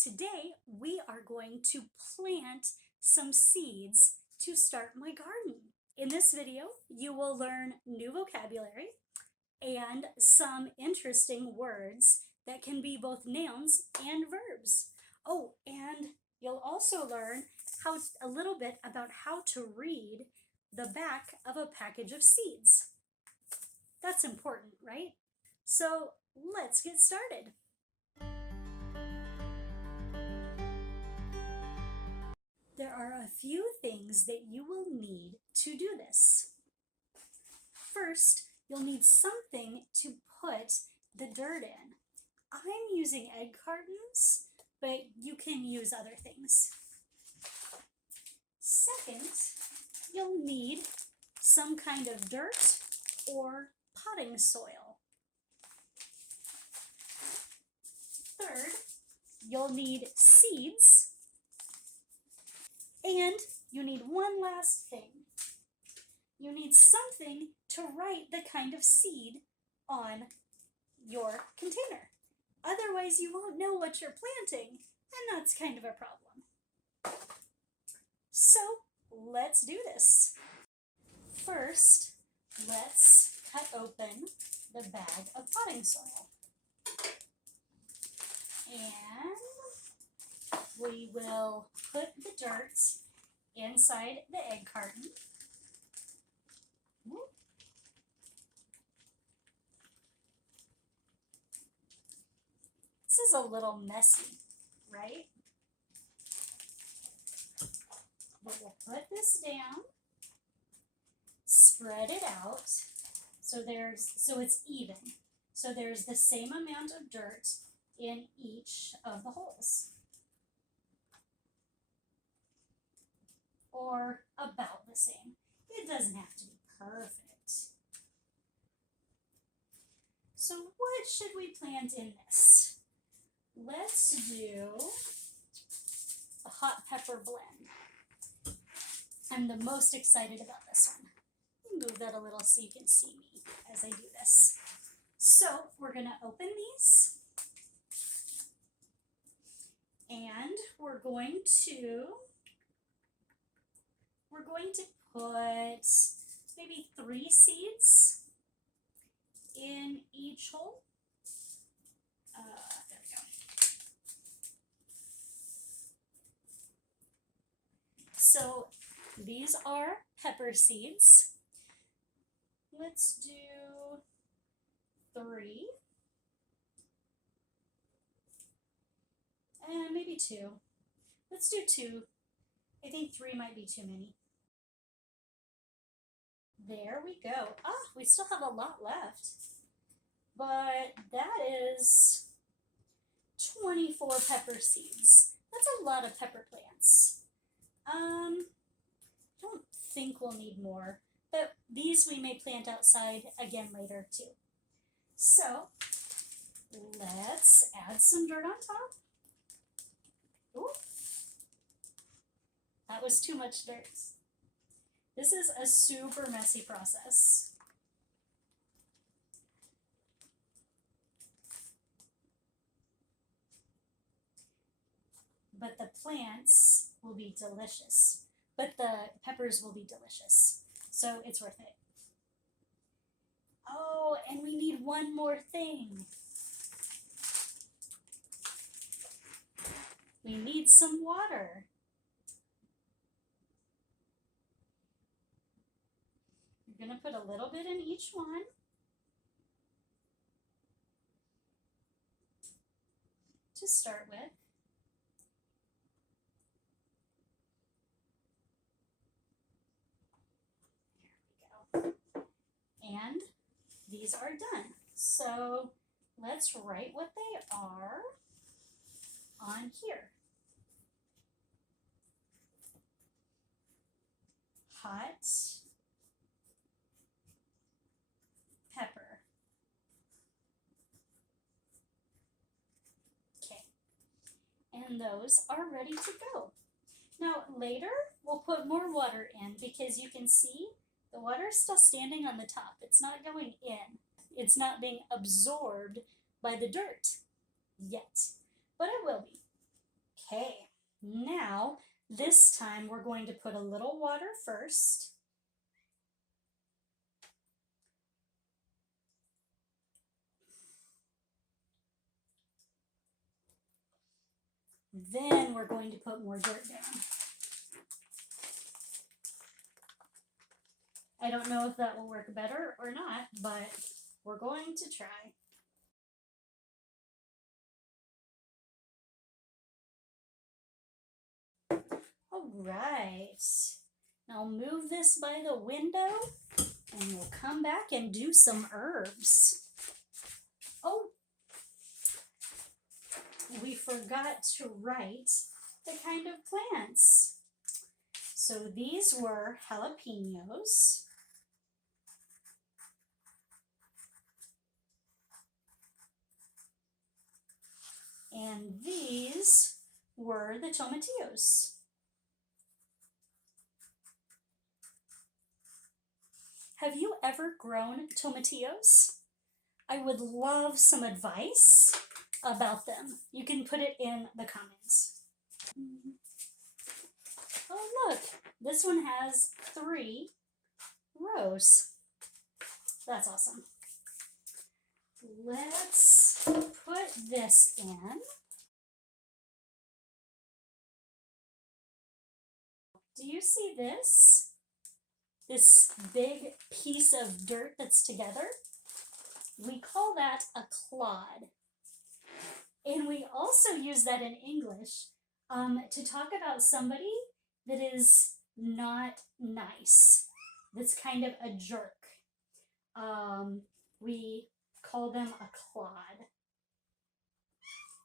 Today we are going to plant some seeds to start my garden. In this video, you will learn new vocabulary and some interesting words that can be both nouns and verbs. Oh, and you'll also learn a little bit about how to read the back of a package of seeds. That's important, right? So let's get started. There are a few things that you will need to do this. First, you'll need something to put the dirt in. I'm using egg cartons, but you can use other things. Second, you'll need some kind of dirt or potting soil. Third, you'll need seeds. And you need one last thing. You need something to write the kind of seed on your container. Otherwise, you won't know what you're planting, and that's kind of a problem. So, let's do this. First, let's cut open the bag of potting soil. And we will put the dirt inside the egg carton. This is a little messy, right? But we'll put this down, spread it out so it's even. So there's the same amount of dirt in each of the holes. Or about the same. It doesn't have to be perfect. So what should we plant in this? Let's do a hot pepper blend. I'm the most excited about this one. Move that a little so you can see me as I do this. So we're going to open these. And we're going to put maybe 3 seeds in each hole. There we go. So these are pepper seeds. Let's do 3. And maybe 2. Let's do 2. I think 3 might be too many. There we go. We still have a lot left. But that is 24 pepper seeds. That's a lot of pepper plants. I don't think we'll need more, but these we may plant outside again later too. So let's add some dirt on top. Ooh, that was too much dirt. This is a super messy process. But the plants will be delicious. But the peppers will be delicious. So it's worth it. Oh, and we need one more thing. We need some water. You're going to put a little bit in each one. To start with. There we go. And these are done. So let's write what they are on here. Hot pepper. Okay. And those are ready to go. Now later we'll put more water in because you can see the water is still standing on the top. It's not going in. It's not being absorbed by the dirt yet, but it will be. Okay, now this time we're going to put a little water first. Then we're going to put more dirt down. I don't know if that will work better or not, but we're going to try. All right. Now move this by the window and we'll come back and do some herbs. Oh, we forgot to write the kind of plants. So these were jalapenos. And these were the tomatillos. Have you ever grown tomatillos? I would love some advice about them. You can put it in the comments. Oh look, this one has 3 rows. That's awesome. Let's put this in. Do you see this? This big piece of dirt that's together? We call that a clod. And we also use that in English to talk about somebody that is not nice, that's kind of a jerk. We call them a clod.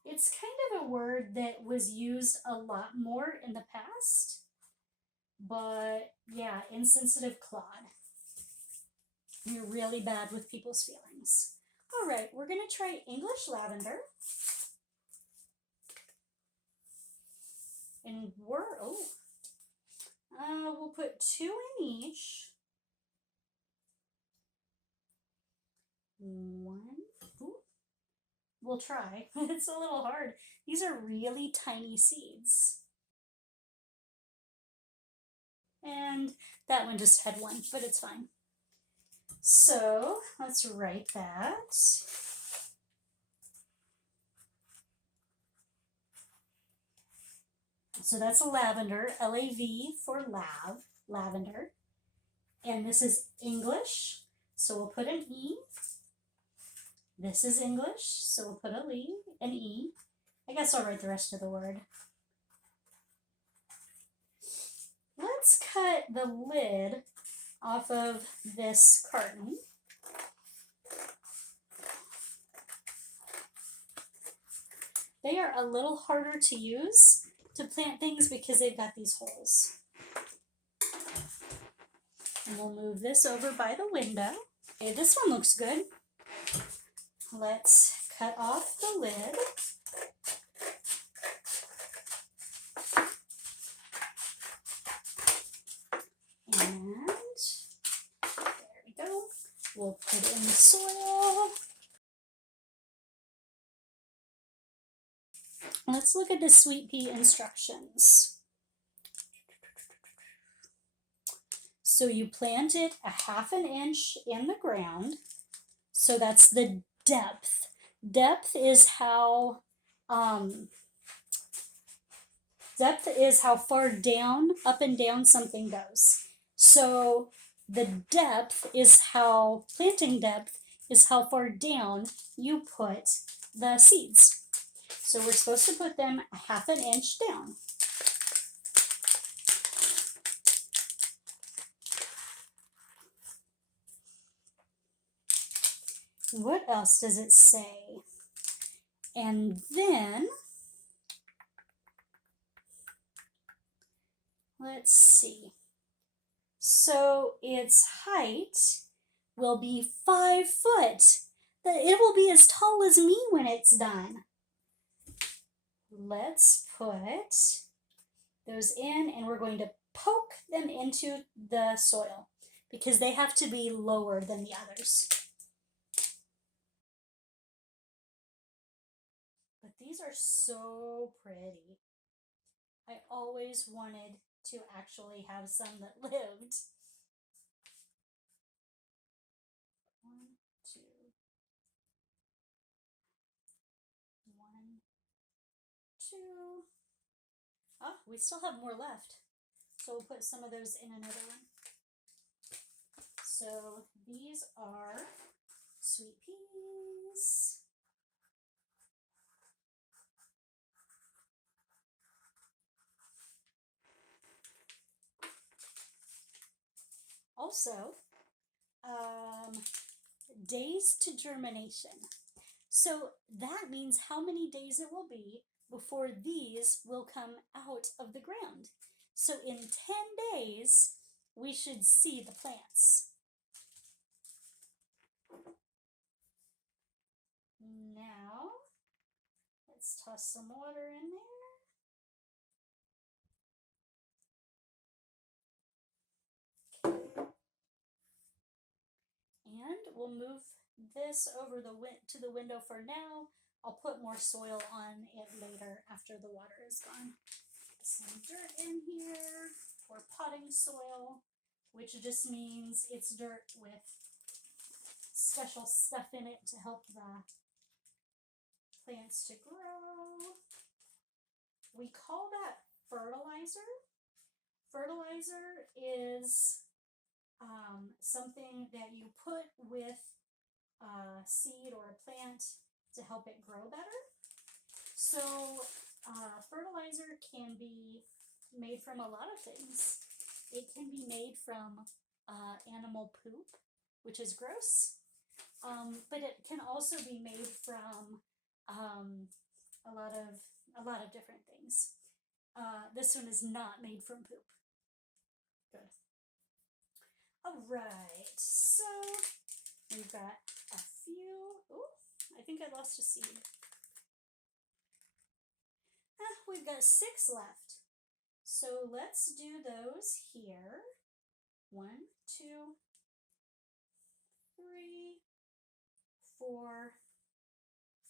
It's kind of a word that was used a lot more in the past, but yeah, insensitive clod. You're really bad with people's feelings. All right, we're gonna try English lavender. And we'll put 2 in each. 1. Ooh. We'll try. It's a little hard. These are really tiny seeds. And that one just had 1, but it's fine. So let's write that. So that's a lavender, L-A-V for lavender. And this is English, so we'll put an E. This is English, so we'll put an E. I guess I'll write the rest of the word. Let's cut the lid off of this carton. They are a little harder to use to plant things because they've got these holes. And we'll move this over by the window. Okay, this one looks good. Let's cut off the lid. And there we go. We'll put it in the soil. Let's look at the sweet pea instructions. So you plant it a 1/2 inch in the ground. So that's the depth. Depth is how far down, up and down something goes. So the depth is how, planting depth is how far down you put the seeds. So we're supposed to put them a 1/2 inch down. What else does it say? And then, let's see. So its height will be 5 foot. It will be as tall as me when it's done. Let's put those in and we're going to poke them into the soil because they have to be lower than the others. But these are so pretty. I always wanted to actually have some that lived. 1, 2, 1, 2. Oh, we still have more left. So we'll put some of those in another one. So these are sweet peas. Also, days to germination. So that means how many days it will be before these will come out of the ground. So in 10 days, we should see the plants. Now, let's toss some water in there. And we'll move this over to the window for now. I'll put more soil on it later after the water is gone. Some dirt in here for potting soil, which just means it's dirt with special stuff in it to help the plants to grow. We call that fertilizer. Fertilizer is something that you put with a seed or a plant to help it grow better. So fertilizer can be made from a lot of things. It can be made from animal poop, which is gross, but it can also be made from a lot of different things. This one is not made from poop. Good. All right, so we've got a few. Oh, I think I lost a seed. We've got 6 left. So let's do those here. 1, 2, 3, 4,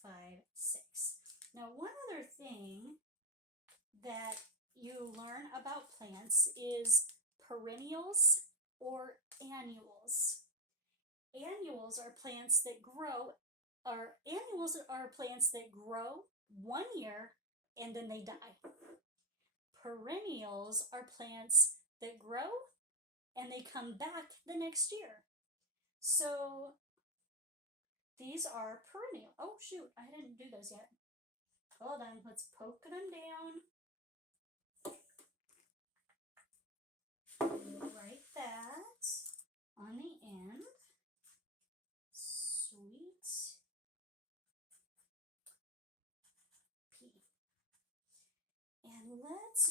5, 6. Now, one other thing that you learn about plants is perennials or annuals. Annuals are plants that grow, one year and then they die. Perennials are plants that grow and they come back the next year. So these are perennial. Oh shoot, I didn't do those yet. Hold on, let's poke them down. Like that on the end. Sweet pea. And let's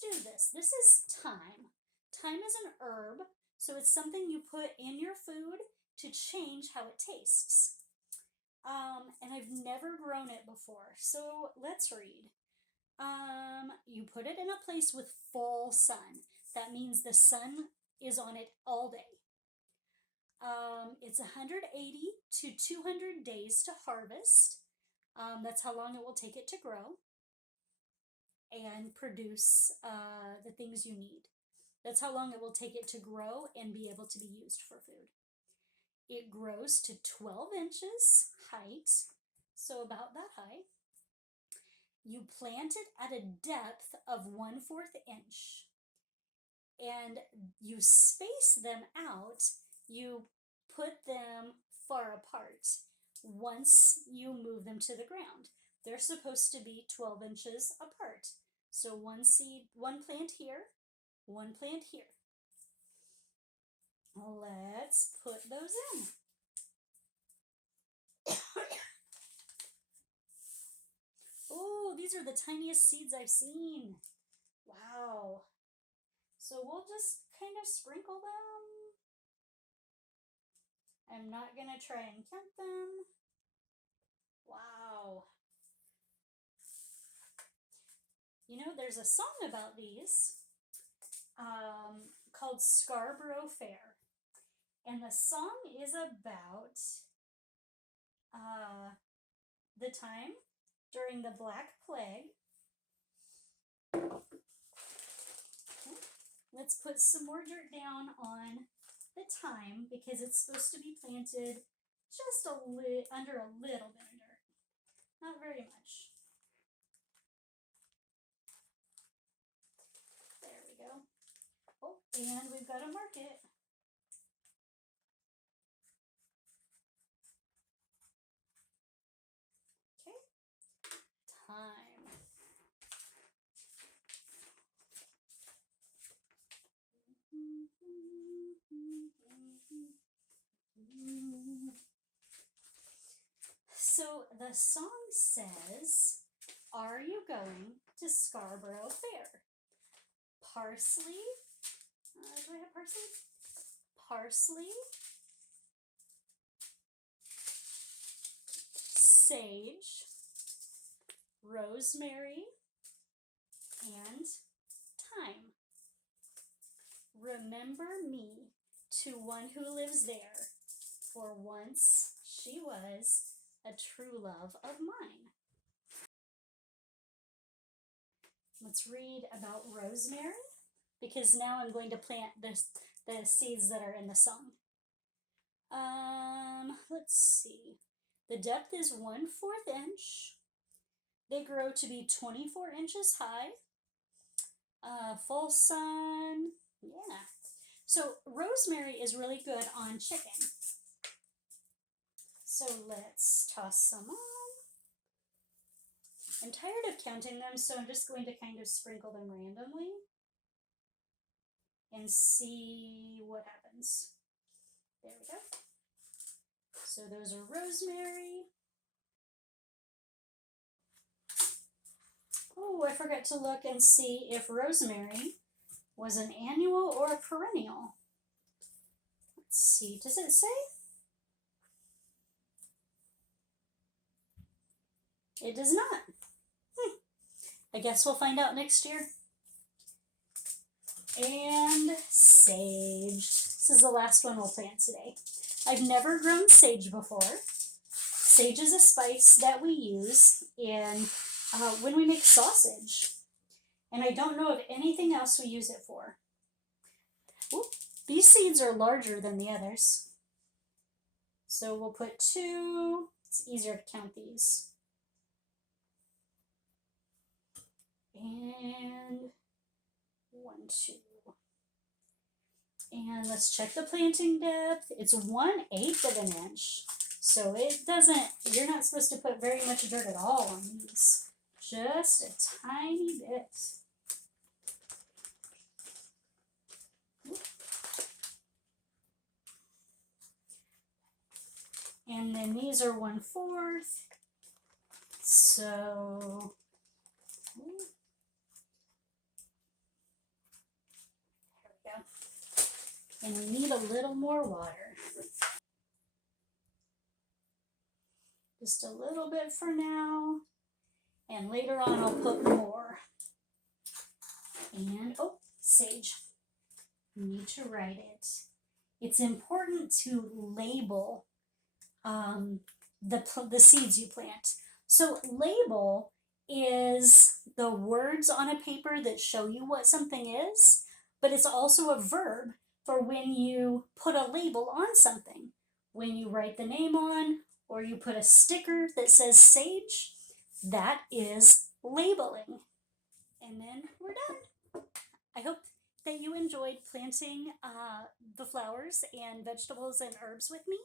do this. This is thyme. Thyme is an herb, so it's something you put in your food to change how it tastes. And I've never grown it before, so let's read. You put it in a place with full sun. That means the sun is on it all day. It's 180 to 200 days to harvest. That's how long it will take it to grow and produce the things you need. That's how long it will take it to grow and be able to be used for food. It grows to 12 inches height, so about that high. You plant it at a depth of 1/4 inch and you space them out. You put them far apart once you move them to the ground. They're supposed to be 12 inches apart. So one plant here, one plant here. Let's put those in. Oh, these are the tiniest seeds I've seen. Wow. So we'll just kind of sprinkle them. I'm not going to try and count them. Wow. You know, there's a song about these called Scarborough Fair. And the song is about the time during the Black Plague. Let's put some more dirt down on the thyme because it's supposed to be planted just under a little bit of dirt. Not very much. There we go. Oh, and we've got to mark it. Okay. Thyme. So the song says, "Are you going to Scarborough Fair?" Parsley. Do I have parsley? Parsley. Sage. Rosemary. And thyme. Remember me to one who lives there, for once she was a true love of mine. Let's read about rosemary, because now I'm going to plant the seeds that are in the song. Let's see. The depth is 1/4 inch. They grow to be 24 inches high. Full sun. Yeah. So rosemary is really good on chicken. So let's toss some on. I'm tired of counting them, so I'm just going to kind of sprinkle them randomly and see what happens. There we go. So those are rosemary. Oh, I forgot to look and see if rosemary was an annual or a perennial. Let's see, does it say? It does not. I guess we'll find out next year. And sage. This is the last one we'll plant today. I've never grown sage before. Sage is a spice that we use when we make sausage. And I don't know of anything else we use it for. Ooh, these seeds are larger than the others. So we'll put 2. It's easier to count these. And 1, 2. And let's check the planting depth. It's 1/8 of an inch. So it doesn't, you're not supposed to put very much dirt at all on these. Just a tiny bit. And then these are 1/4. So there we go. And we need a little more water. Just a little bit for now. And later on I'll put more. And, oh, sage. You need to write it. It's important to label the seeds you plant. So label is the words on a paper that show you what something is, but it's also a verb for when you put a label on something. When you write the name on, or you put a sticker that says sage, that is labeling. And then we're done. I hope that you enjoyed planting the flowers and vegetables and herbs with me.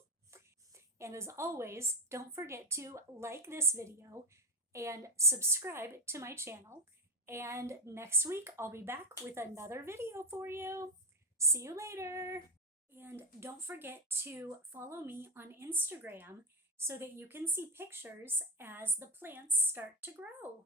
And as always, don't forget to like this video and subscribe to my channel. And next week, I'll be back with another video for you. See you later. And don't forget to follow me on Instagram so that you can see pictures as the plants start to grow.